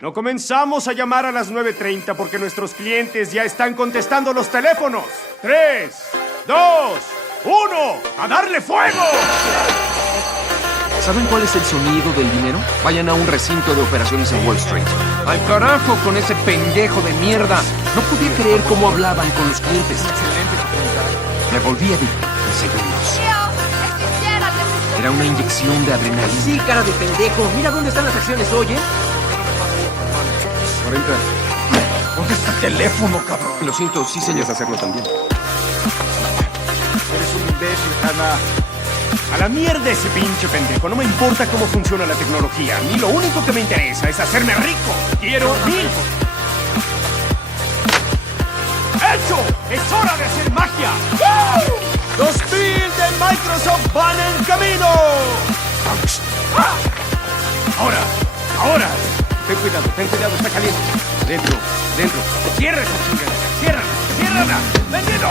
No comenzamos a llamar a las 9:30 porque nuestros clientes ya están contestando los teléfonos. 3, 2, 1, ¡a darle fuego! ¿Saben cuál es el sonido del dinero? Vayan a un recinto de operaciones en Wall Street. ¡Al carajo con ese pendejo de mierda! No podía creer cómo hablaban con los clientes. Me volví adicto en segundos. Era una inyección de adrenalina. Sí, cara de pendejo. Mira dónde están las acciones, oye. 40. Contesta el teléfono, cabrón. Lo siento, sí señor. Hacerlo también. Eres un imbécil, Hannah. A la mierda ese pinche pendejo. No me importa cómo funciona la tecnología. A mí lo único que me interesa es hacerme rico. ¡Quiero mil! ¡Hecho! ¡Es hora de hacer magia! ¡Woo! ¡Los Bills de Microsoft van en camino! ¡Ahora! Ten cuidado, está caliente. Dentro. ¡Cierra esa chingada! ¡Ciérrala! ¡Vendido!